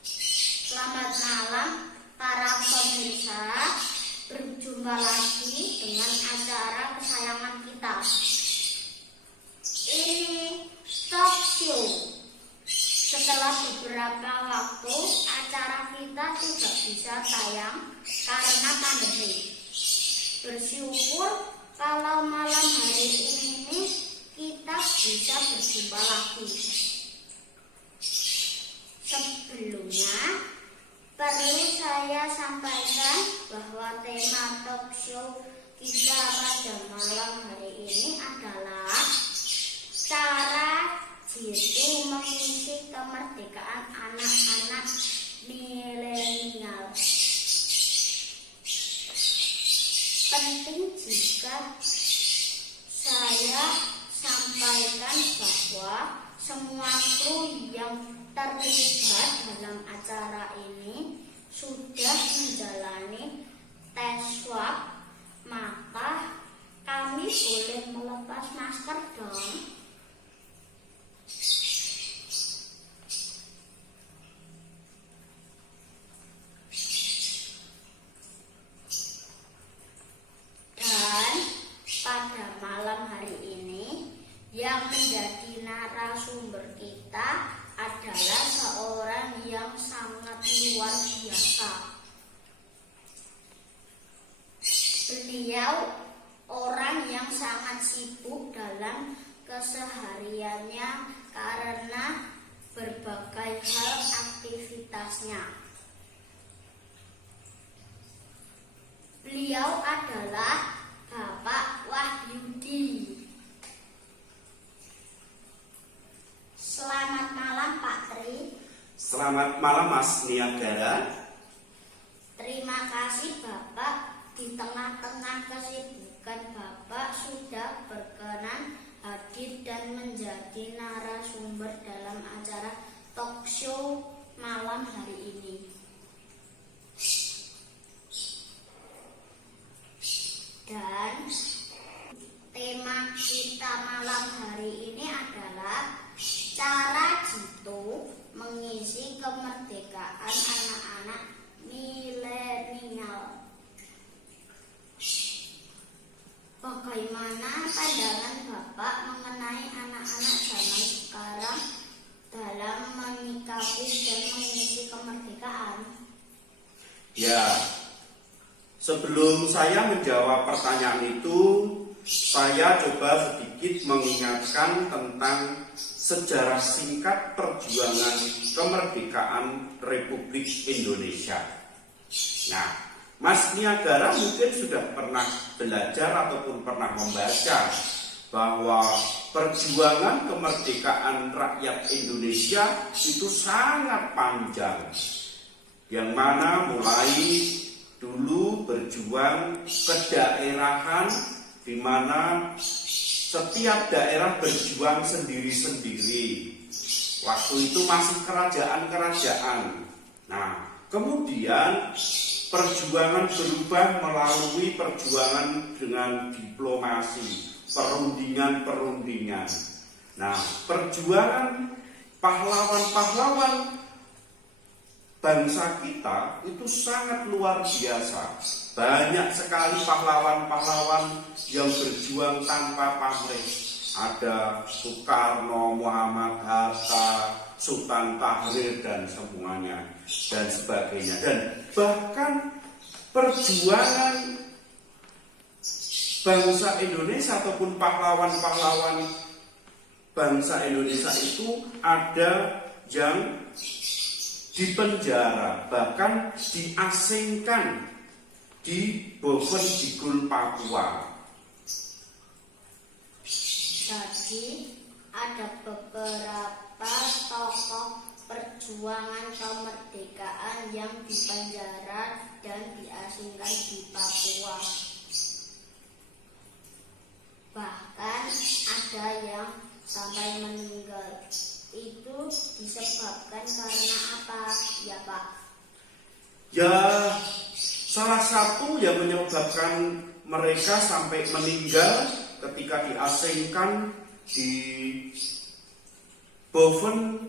Selamat malam para pemirsa, berjumpa lagi dengan acara kesayangan kita. Ini talk show. Setelah beberapa waktu acara kita tidak bisa tayang karena pandemi. Bersyukur kalau malam hari ini kita bisa berjumpa lagi. Sebelumnya perlu saya sampaikan bahwa tema talk show kita pada malam hari ini adalah cara jitu mengisi kemerdekaan anak-anak milenial. Penting jika saya sampaikan bahwa semua kru yang terlibat dalam acara ini sudah menjalani tes swab, maka kami boleh melepas masker dong. Dan pada malam hari ini yang menjadi narasumber kita adalah seorang yang sangat luar biasa. Beliau orang yang sangat sibuk dalam kesehariannya karena berbagai hal aktivitasnya. Beliau adalah Bapak Wahyudi. Selamat malam Pak Tri. Selamat malam Mas Niagara. Terima kasih Bapak, di tengah-tengah kesibukan Bapak sudah berkenan hadir dan menjadi narasumber dalam acara talk show malam hari ini. Dan tema kita malam hari ini adalah cara jitu mengisi kemerdekaan anak-anak milenial. Bagaimana pandangan Bapak mengenai anak-anak zaman sekarang dalam menyikapi dan mengisi kemerdekaan? Ya, sebelum saya menjawab pertanyaan itu, saya coba sedikit mengingatkan tentang sejarah singkat perjuangan kemerdekaan Republik Indonesia. Nah, Mas Niagara mungkin sudah pernah belajar ataupun pernah membaca bahwa perjuangan kemerdekaan rakyat Indonesia itu sangat panjang, yang mana mulai dulu berjuang kedaerahan, di mana setiap daerah berjuang sendiri-sendiri. Waktu itu masih kerajaan-kerajaan. Nah, kemudian perjuangan berubah melalui perjuangan dengan diplomasi, perundingan-perundingan. Nah, perjuangan pahlawan-pahlawan bangsa kita itu sangat luar biasa. Banyak sekali pahlawan-pahlawan yang berjuang tanpa pamrih. Ada Soekarno, Muhammad Hatta, Sultan Tahrir dan semuanya dan sebagainya. Dan bahkan perjuangan bangsa Indonesia ataupun pahlawan-pahlawan bangsa Indonesia itu ada yang dipenjara, bahkan diasingkan di Boven Digul, Papua. Jadi ada beberapa tokoh perjuangan kemerdekaan yang dipenjara dan diasingkan di Papua. Bahkan ada yang sampai meninggal. Itu disebabkan karena apa ya Pak? Ya, salah satu yang menyebabkan mereka sampai meninggal ketika diasingkan di Boven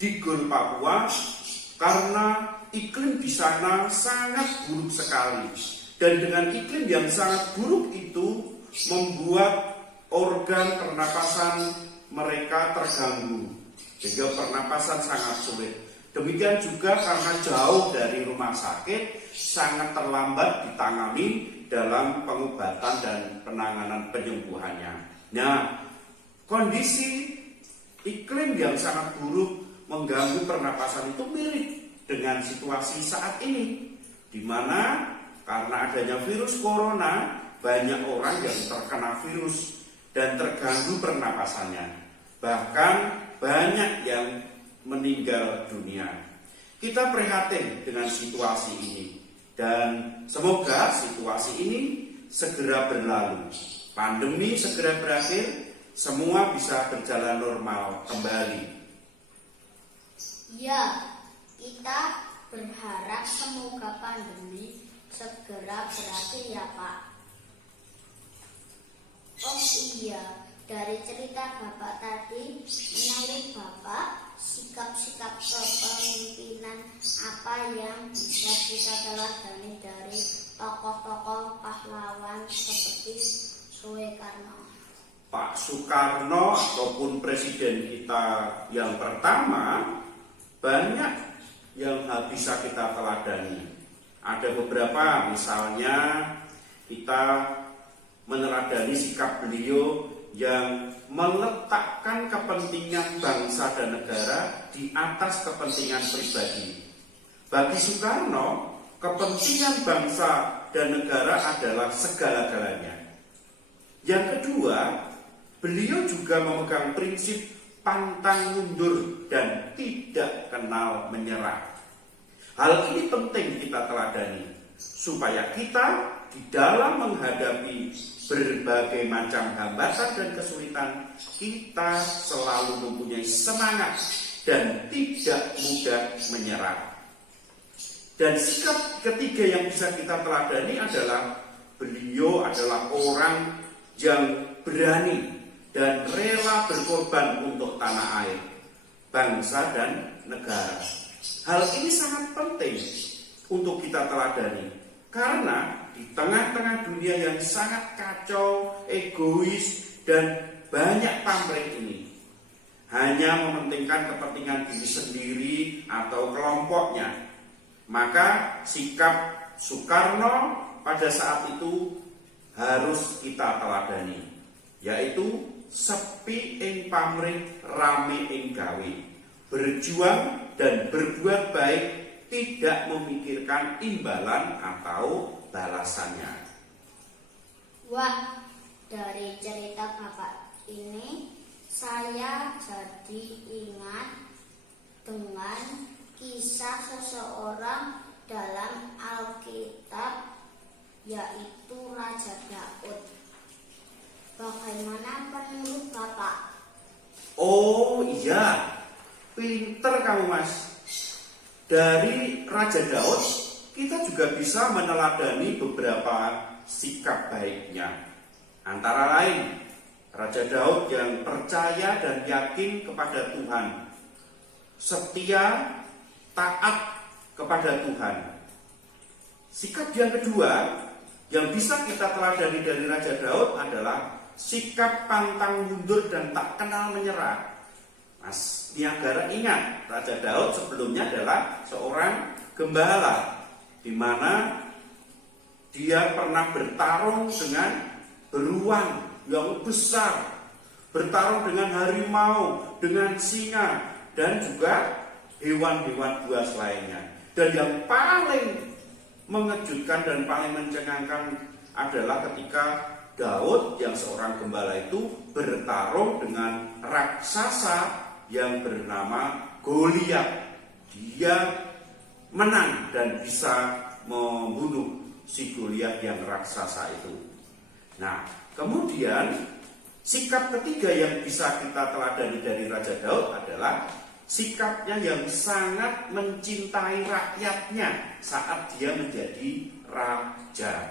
Digul, Papua, karena iklim di sana sangat buruk sekali. Dan dengan iklim yang sangat buruk itu membuat organ pernapasan mereka terganggu, sehingga pernapasan sangat sulit. Demikian juga karena jauh dari rumah sakit, sangat terlambat ditangani dalam pengobatan dan penanganan penyembuhannya. Nah, kondisi iklim yang sangat buruk mengganggu pernapasan itu mirip dengan situasi saat ini, di mana karena adanya virus corona, banyak orang yang terkena virus dan terganggu pernapasannya. Bahkan banyak yang meninggal dunia. Kita prihatin dengan situasi ini dan semoga situasi ini segera berlalu. Pandemi segera berakhir, semua bisa berjalan normal kembali. Ya, kita berharap semoga pandemi segera berakhir ya Pak. Oh iya, dari cerita Bapak tadi, menurut Bapak, sikap-sikap kepemimpinan apa yang bisa kita teladani dari tokoh-tokoh pahlawan seperti Soekarno? Pak Soekarno ataupun presiden kita yang pertama, banyak yang bisa kita teladani. Ada beberapa, misalnya kita meneladani sikap beliau yang meletakkan kepentingan bangsa dan negara di atas kepentingan pribadi. Bagi Soekarno, kepentingan bangsa dan negara adalah segala-galanya. Yang kedua, beliau juga memegang prinsip pantang mundur dan tidak kenal menyerah. Hal ini penting kita teladani supaya kita di dalam menghadapi berbagai macam hambatan dan kesulitan, kita selalu mempunyai semangat dan tidak mudah menyerah. Dan sikap ketiga yang bisa kita teladani adalah beliau adalah orang yang berani dan rela berkorban untuk tanah air, bangsa dan negara. Hal ini sangat penting untuk kita teladani, karena di tengah-tengah dunia yang sangat kacau, egois, dan banyak pamrih ini, hanya mementingkan kepentingan diri sendiri atau kelompoknya, maka sikap Soekarno pada saat itu harus kita teladani, yaitu sepi ing pamrih, rame ing gawe, berjuang dan berbuat baik, tidak memikirkan imbalan atau balasannya. Wah, dari cerita Bapak ini saya jadi ingat dengan kisah seseorang dalam Alkitab, yaitu Raja Daud. Bagaimana menurut Bapak? Oh iya, pinter kamu Mas. Dari Raja Daud kita juga bisa meneladani beberapa sikap baiknya. Antara lain, Raja Daud yang percaya dan yakin kepada Tuhan, setia, taat kepada Tuhan. Sikap yang kedua yang bisa kita teladani dari Raja Daud adalah sikap pantang mundur dan tak kenal menyerah. Mas Niagara ingat, Raja Daud sebelumnya adalah seorang gembala, di mana dia pernah bertarung dengan beruang yang besar, bertarung dengan harimau, dengan singa, dan juga hewan-hewan buas lainnya. Dan yang paling mengejutkan dan paling mencengangkan adalah ketika Daud yang seorang gembala itu bertarung dengan raksasa yang bernama Goliat. Dia menang dan bisa membunuh si Goliat yang raksasa itu. Nah, kemudian sikap ketiga yang bisa kita teladani dari Raja Daud adalah sikapnya yang sangat mencintai rakyatnya saat dia menjadi raja.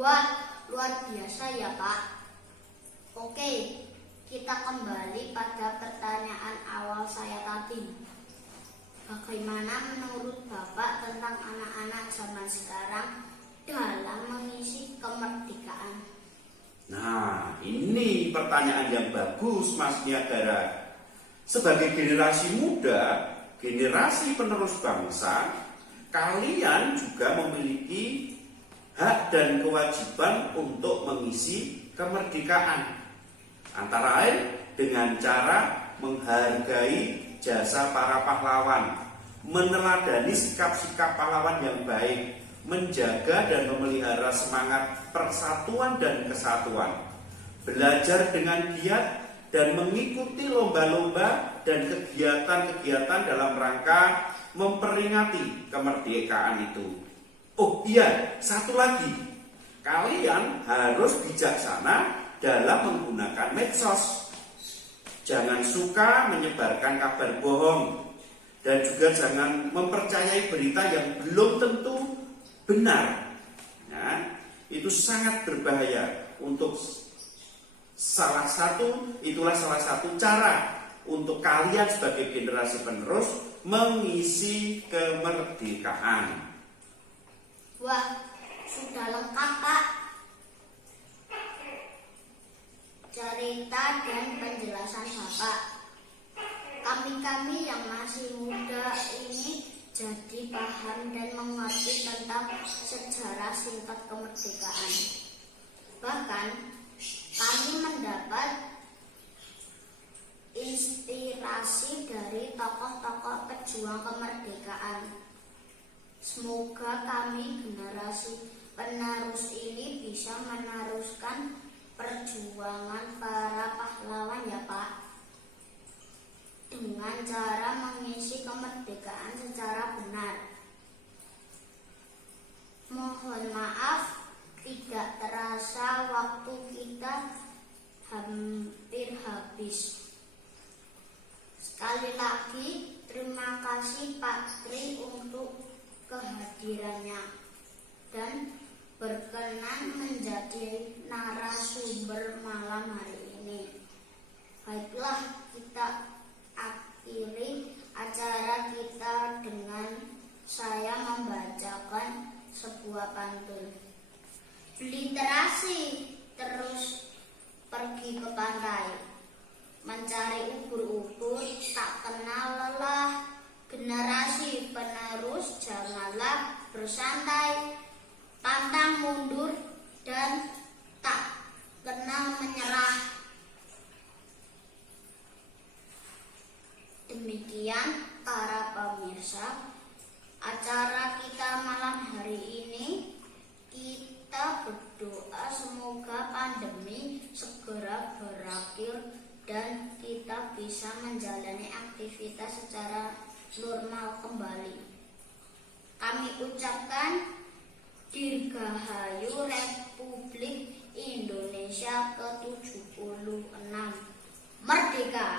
Wah, luar biasa ya Pak. Oke, kita kembali pada pertanyaan awal saya tadi. bagaimana menurut Bapak tentang anak-anak zaman sekarang dalam mengisi kemerdekaan? Nah, ini pertanyaan yang bagus, Mas Niagara. Sebagai generasi muda, generasi penerus bangsa, kalian juga memiliki hak dan kewajiban untuk mengisi kemerdekaan. Antara lain dengan cara menghargai jasa para pahlawan, meneladani sikap-sikap pahlawan yang baik, menjaga dan memelihara semangat persatuan dan kesatuan, belajar dengan giat dan mengikuti lomba-lomba dan kegiatan-kegiatan dalam rangka memperingati kemerdekaan itu. Oh iya, satu lagi, kalian harus bijaksana dalam menggunakan medsos. Jangan suka menyebarkan kabar bohong dan juga jangan mempercayai berita yang belum tentu benar. Nah, itu sangat berbahaya. Itulah salah satu cara untuk kalian sebagai generasi penerus mengisi kemerdekaan. Wah, sudah lengkap Pak. Cerita dan penjelasan Bapak. Kami yang masih muda ini jadi paham dan mengerti tentang sejarah singkat kemerdekaan. Bahkan kami mendapat inspirasi dari tokoh-tokoh pejuang kemerdekaan. Semoga kami generasi penerus ini bisa meneruskan perjuangan para pahlawan ya Pak, dengan cara mengisi kemerdekaan secara benar. Mohon maaf, tidak terasa waktu kita hampir habis. Sekali lagi terima kasih Pak Tri untuk kehadirannya dan berkenan menjadi narasumber malam hari ini. Baiklah, kita akhiri acara kita dengan saya membacakan sebuah pantun. Literasi terus pergi ke pantai, mencari ubur-ubur tak kenal lelah. Generasi penerus janganlah bersantai, pantang mundur dan tak kenal menyerah. Demikian para pemirsa, acara kita malam hari ini. Kita berdoa semoga pandemi segera berakhir dan kita bisa menjalani aktivitas secara normal kembali. Kami ucapkan Dirgahayu Republik Indonesia ke-76. Merdeka!